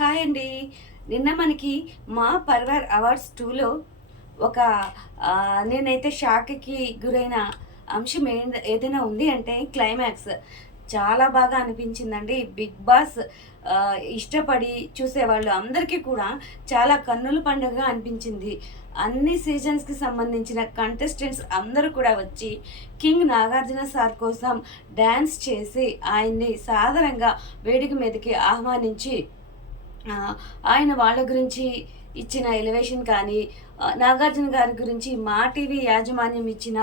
Hi అండి. నిన్న మనకి మా పరివార్ అవార్డ్స్ 2లో ఒక నేనైతే షాక్‌కి గురైన అంశం ఏదైనా ఉంది అంటే క్లైమాక్స్. చాలా బాగా అనిపించిందండి. బిగ్ బాస్ ఇష్టపడి చూసేవాళ్ళు అందరికీ కూడా చాలా కన్నుల పండుగగా అనిపించింది. అన్ని సీజన్స్‌కి సంబంధించిన కంటెస్టెంట్స్ అందరూ కూడా వచ్చి కింగ్ నాగార్జున సార్ కోసం డాన్స్ చేసి ఆయన్ని సాదరంగా వేదిక మీదకి ఆహ్వానించి ఆయన వాళ్ళ గురించి ఇచ్చిన ఎలివేషన్ కానీ, నాగార్జున గారి గురించి మా టీవీ యాజమాన్యం ఇచ్చిన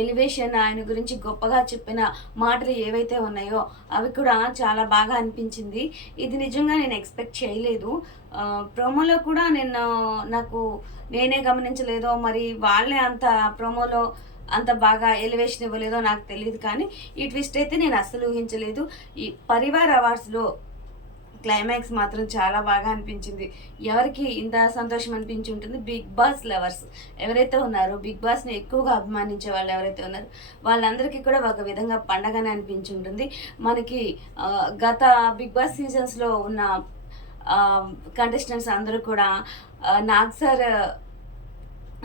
ఎలివేషన్, ఆయన గురించి గొప్పగా చెప్పిన మాటలు ఏవైతే ఉన్నాయో అవి కూడా చాలా బాగా అనిపించింది. ఇది నిజంగా నేను ఎక్స్‌పెక్ట్ చేయలేదు. ప్రోమోలో కూడా నాకు నేనే గమనించలేదో, మరి వాళ్ళే అంత ప్రోమోలో అంత బాగా ఎలివేషన్ ఇవ్వలేదో నాకు తెలీదు కానీ, ఈ ట్విస్ట్ అయితే నేను అస్సలు ఊహించలేదు. ఈ పరివార్ అవార్డ్స్‌లో క్లైమాక్స్ మాత్రం చాలా బాగా అనిపించింది. ఎవరికి ఇంత సంతోషం అనిపించి ఉంటుంది? బిగ్ బాస్ లవర్స్ ఎవరైతే ఉన్నారో, బిగ్ బాస్‌ని ఎక్కువగా అభిమానించే వాళ్ళు ఎవరైతే ఉన్నారో వాళ్ళందరికీ కూడా ఒక విధంగా పండగనే అనిపించి ఉంటుంది. మనకి గత బిగ్ బాస్ సీజన్స్‌లో ఉన్న కంటెస్టెంట్స్ అందరూ కూడా నాగ్ సార్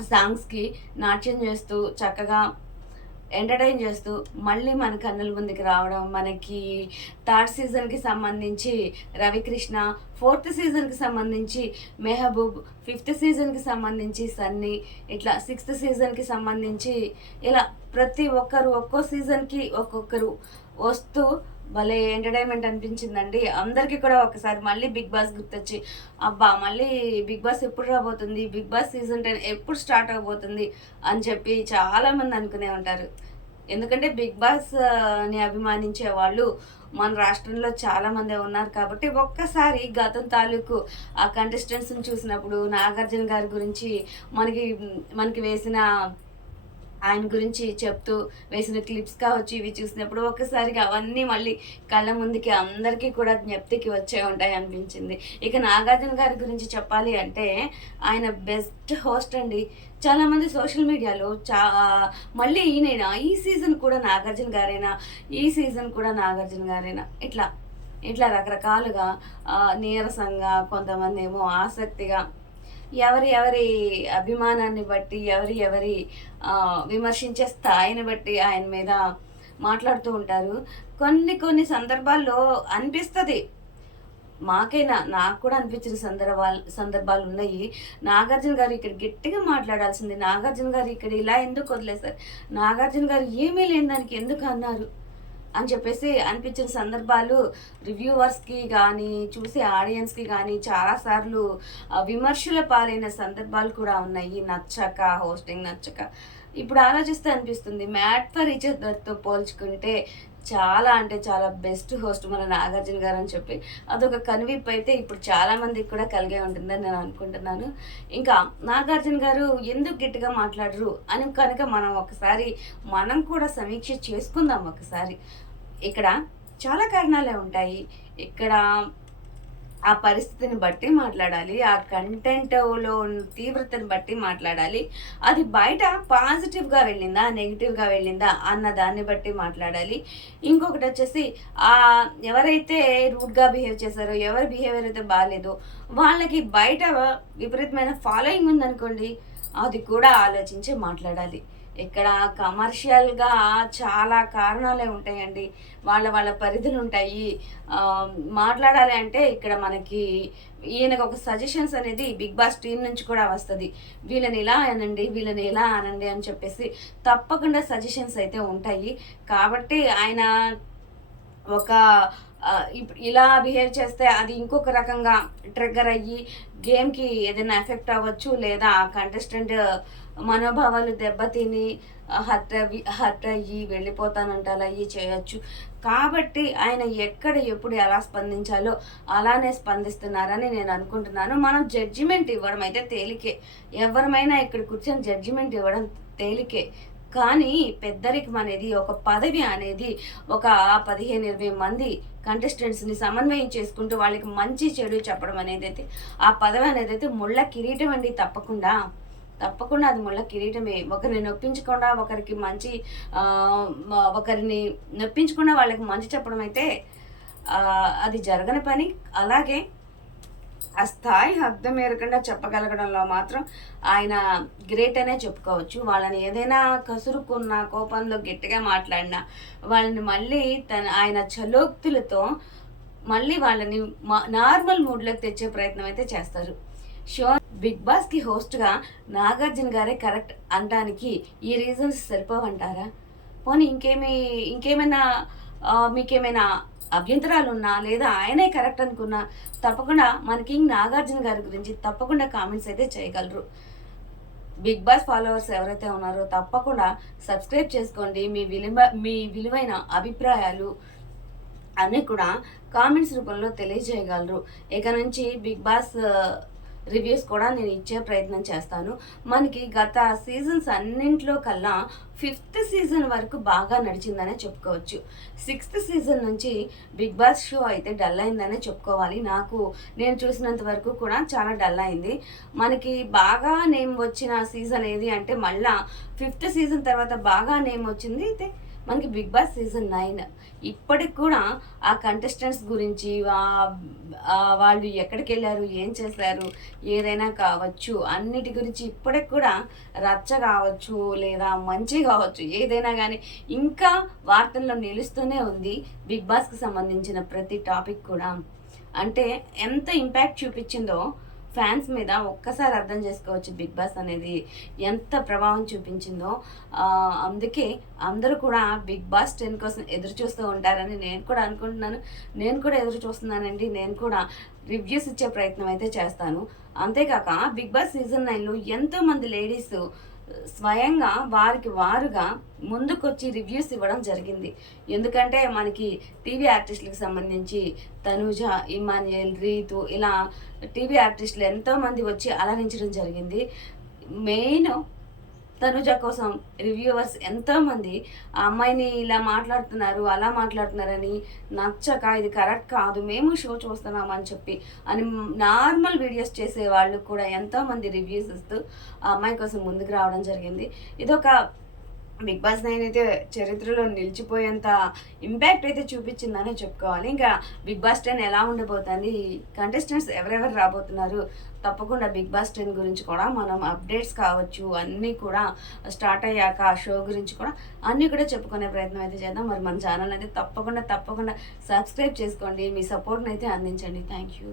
సాంగ్స్‌కి నాట్యం చేస్తూ చక్కగా ఎంటర్టైన్ చేస్తూ మళ్ళీ మన కన్నుల ముందుకు రావడం, మనకి థర్డ్ సీజన్‌కి సంబంధించి రవికృష్ణ, ఫోర్త్ సీజన్‌కి సంబంధించి మెహబూబ్, ఫిఫ్త్ సీజన్‌కి సంబంధించి సన్నీ, ఇట్లా సిక్స్త్ సీజన్‌కి సంబంధించి ఇలా ప్రతి ఒక్కరు ఒక్కో సీజన్‌కి ఒక్కొక్కరు వస్తూ భలే ఎంటర్టైన్మెంట్ అనిపించిందండి. అందరికీ కూడా ఒకసారి మళ్ళీ బిగ్ బాస్ గుర్తొచ్చి, అబ్బా మళ్ళీ బిగ్ బాస్ ఎప్పుడు రాబోతుంది, బిగ్ బాస్ సీజన్ 10 ఎప్పుడు స్టార్ట్ అవబోతుంది అని చెప్పి చాలామంది అనుకునే ఉంటారు. ఎందుకంటే బిగ్ బాస్‌ని అభిమానించే వాళ్ళు మన రాష్ట్రంలో చాలామందే ఉన్నారు కాబట్టి, ఒక్కసారి గతం తాలూకు ఆ కంటెస్టెంట్స్‌ని చూసినప్పుడు నాగార్జున గారి గురించి మనకి మనకి వేసిన ఆయన గురించి చెప్తూ వేసిన క్లిప్స్ కావచ్చు, ఇవి చూసినప్పుడు ఒక్కసారిగా అవన్నీ మళ్ళీ కళ్ళ ముందుకి అందరికీ కూడా జ్ఞప్తికి వచ్చే ఉంటాయి అనిపించింది. ఇక నాగార్జున గారి గురించి చెప్పాలి అంటే ఆయన బెస్ట్ హోస్ట్ అండి. చాలామంది సోషల్ మీడియాలో మళ్ళీ ఈయనేనా, ఈ సీజన్ కూడా నాగార్జున గారేనా, ఈ సీజన్ కూడా నాగార్జున గారేనా, ఇట్లా ఇట్లా రకరకాలుగా నీరసంగా, కొంతమందేమో ఆసక్తిగా ఎవరి ఎవరి అభిమానాన్ని బట్టి, ఎవరి విమర్శించే స్థాయిని బట్టి ఆయన మీద మాట్లాడుతూ ఉంటారు. కొన్ని కొన్ని సందర్భాల్లో అనిపిస్తది. నాకు కూడా అనిపించిన సందర్భాలున్నాయి. నాగార్జున గారు ఇక్కడ గట్టిగా మాట్లాడాల్సింది. నాగార్జున గారు ఇక్కడ ఇలా ఎందుకు వదిలేశారు? నాగార్జున గారు ఏమీ లేని దానికి ఎందుకు అన్నారు? అని చెప్పేసి అనిపించిన సందర్భాలు రివ్యూవర్స్‌కి గానీ, చూసే ఆడియన్స్‌కి గానీ చాలాసార్లు విమర్శల పాలైన సందర్భాలు కూడా ఉన్నాయి. నచ్చక, హోస్టింగ్ నచ్చక. ఇప్పుడు ఆలోచిస్తే అనిపిస్తుంది, మ్యాట్ ఫర్ ఈచ్ అదర్‌తో పోల్చుకుంటే చాలా అంటే చాలా బెస్ట్ హోస్ట్ మన నాగార్జున గారు అని చెప్పి అదొక కనువిప్పు అయితే ఇప్పుడు చాలా మందికి కూడా కలిగే ఉంటుందని నేను అనుకుంటున్నాను. ఇంకా నాగార్జున గారు ఎందుకు గట్టిగా మాట్లాడరు అని కనుక మనం కూడా సమీక్ష చేసుకుందాం ఒకసారి. ఇక్కడ చాలా కారణాలే ఉంటాయి. ఇక్కడ ఆ పరిస్థితిని బట్టి మాట్లాడాలి. ఆ కంటెంట్‌లో ఉన్న తీవ్రతను బట్టి మాట్లాడాలి. అది బయట పాజిటివ్‌గా వెళ్ళిందా, నెగెటివ్‌గా వెళ్ళిందా అన్న దాన్ని బట్టి మాట్లాడాలి. ఇంకొకటొచ్చేసి ఎవరైతే రూడ్‌గా బిహేవ్ చేశారో, ఎవరి బిహేవియర్ అయితే బాలేదో వాళ్ళకి బయట విపరీతమైన ఫాలోయింగ్ ఉందనుకోండి, అది కూడా ఆలోచించి మాట్లాడాలి. ఇక్కడ కమర్షియల్‌గా చాలా కారణాలే ఉంటాయండి. వాళ్ళ పరిధులుంటాయి. మాట్లాడాలి అంటే ఇక్కడ మనకి ఈయనకు ఒక సజెషన్స్ అనేది బిగ్ బాస్ టీమ్ నుంచి కూడా వస్తది. వీళ్ళని ఇలా అనండి, వీళ్ళని ఇలా అనండి అని చెప్పేసి తప్పకుండా సజెషన్స్ అయితే ఉంటాయి. కాబట్టి ఆయన ఒక ఇప్పుడు ఇలా బిహేవ్ చేస్తే అది ఇంకొక రకంగా ట్రిగ్గర్ అయ్యి గేమ్‌కి ఏదైనా ఎఫెక్ట్ అవ్వచ్చు. లేదా ఆ కంటెస్టెంట్ మనోభావాలు దెబ్బతిని హర్ట్ అయ్యి వెళ్ళిపోతానంట అలా అయ్యి చేయొచ్చు. కాబట్టి ఆయన ఎక్కడ, ఎప్పుడు ఎలా స్పందించాలో అలానే స్పందిస్తున్నారని నేను అనుకుంటున్నాను. మనం జడ్జిమెంట్ ఇవ్వడం అయితే తేలికే. ఎవరమైనా ఇక్కడ కూర్చొని జడ్జిమెంట్ ఇవ్వడం తేలికే. కానీ పెద్దరికం అనేది, ఒక పదవి అనేది ఒక 15, 20 మంది కంటెస్టెంట్స్‌ని సమన్వయం చేసుకుంటూ వాళ్ళకి మంచి, చెడు చెప్పడం అనేదైతే ఆ పదవి అనేదైతే ముళ్ళ కిరీటం అండి తప్పకుండా. తప్పకుండా అది ముళ్ళ కిరీటమే. ఒకరిని నొప్పించకుండా ఒకరిని నొప్పించకుండా వాళ్ళకి మంచి చెప్పడం అయితే అది జరగని పని. అలాగే ఆ స్థాయి హద్దు మీరకుండా చెప్పగలగడంలో మాత్రం ఆయన గ్రేట్ అనే చెప్పుకోవచ్చు. వాళ్ళని ఏదైనా కసురుకున్నా, కోపంలో గట్టిగా మాట్లాడినా, వాళ్ళని మళ్ళీ ఆయన చలోక్తులతో మళ్ళీ వాళ్ళని నార్మల్ మూడ్‌లోకి తెచ్చే ప్రయత్నం అయితే చేస్తారు. షో బిగ్ బాస్‌కి హోస్ట్‌గా నాగార్జున గారే కరెక్ట్ అనడానికి ఈ రీజన్స్ సరిపోవంటారా? పోనీ ఇంకేమైనా మీకేమైనా అభ్యంతరాలున్నా, లేదా ఆయనే కరెక్ట్ అనుకున్నా, తప్పకుండా మన కింగ్ నాగార్జున గారి గురించి తప్పకుండా కామెంట్స్ అయితే చేయగలరు. బిగ్ బాస్ ఫాలోవర్స్ ఎవరైతే ఉన్నారో తప్పకుండా సబ్స్క్రైబ్ చేసుకోండి. మీ విలువైన అభిప్రాయాలు అన్నీ కూడా కామెంట్స్ రూపంలో తెలియజేయగలరు. ఇక నుంచి బిగ్ బాస్ రివ్యూస్ కూడా నేను ఇచ్చే ప్రయత్నం చేస్తాను. మనకి గత సీజన్స్ అన్నింట్లో కల్లా 5th సీజన్ వరకు బాగా నడిచిందనే చెప్పుకోవచ్చు. 6th సీజన్ నుంచి బిగ్ బాస్ షో అయితే డల్ అయిందనే చెప్పుకోవాలి. నేను చూసినంత వరకు కూడా చాలా డల్ అయింది. మనకి బాగా నేమ్ వచ్చిన సీజన్ ఏది అంటే మళ్ళా 5th సీజన్ తర్వాత బాగా నేమ్ వచ్చింది అయితే మనకి బిగ్ బాస్ సీజన్ 9. ఇప్పటికి కూడా ఆ కంటెస్టెంట్స్ గురించి వాళ్ళు ఎక్కడికి వెళ్ళారు, ఏం చేశారు, ఏదైనా కావచ్చు, అన్నిటి గురించి ఇప్పటికి కూడా రచ్చ కావచ్చు, లేదా మంచి కావచ్చు, ఏదైనా కానీ ఇంకా వార్తల్లో నిలుస్తూనే ఉంది బిగ్ బాస్కి సంబంధించిన ప్రతి టాపిక్ కూడా. అంటే ఎంత ఇంపాక్ట్ చూపించిందో ఫ్యాన్స్ మీద ఒక్కసారి అర్థం చేసుకోవచ్చు బిగ్ బాస్ అనేది ఎంత ప్రభావం చూపించిందో. అందుకే అందరూ కూడా బిగ్ బాస్ 10 కోసం ఎదురు చూస్తూ ఉంటారని నేను కూడా అనుకుంటున్నాను. నేను కూడా ఎదురు చూస్తున్నానండి. నేను కూడా రివ్యూస్ ఇచ్చే ప్రయత్నం అయితే చేస్తాను. అంతేకాక బిగ్ బాస్ సీజన్ 9లో ఎంతోమంది లేడీస్ స్వయంగా వారికి వారుగా ముందుకొచ్చి రివ్యూస్ ఇవ్వడం జరిగింది. ఎందుకంటే మనకి టీవీ ఆర్టిస్టులకు సంబంధించి తనూజ, ఇమాన్యుయల్, రీతు ఇలా టీవీ ఆర్టిస్టులు ఎంతోమంది వచ్చి అలరించడం జరిగింది. మెయిన్ తనుజ కోసం రివ్యూవర్స్ ఎంతోమంది ఆ అమ్మాయిని ఇలా మాట్లాడుతున్నారు, అలా మాట్లాడుతున్నారని నచ్చక ఇది కరెక్ట్ కాదు, మేము షో చూస్తున్నామని చెప్పి అని నార్మల్ వీడియోస్ చేసే వాళ్ళు కూడా ఎంతోమంది రివ్యూస్ ఇస్తూ ఆ అమ్మాయి కోసం ముందుకు రావడం జరిగింది. ఇదొక బిగ్ బాస్ 9 అయితే చరిత్రలో నిలిచిపోయేంత ఇంపాక్ట్ అయితే చూపించిందనే చెప్పుకోవాలి. ఇంకా బిగ్ బాస్ 10 ఎలా ఉండబోతుంది, కంటెస్టెంట్స్ ఎవరెవరు రాబోతున్నారు, తప్పకుండా బిగ్ బాస్ 10 గురించి కూడా మనం అప్డేట్స్ కావచ్చు అన్నీ కూడా స్టార్ట్ అయ్యాక ఆ షో గురించి కూడా అన్నీ కూడా చెప్పుకునే ప్రయత్నం అయితే చేద్దాం. మరి మన ఛానల్ అయితే తప్పకుండా సబ్స్క్రైబ్ చేసుకోండి. మీ సపోర్ట్ని అయితే అందించండి. Thank you.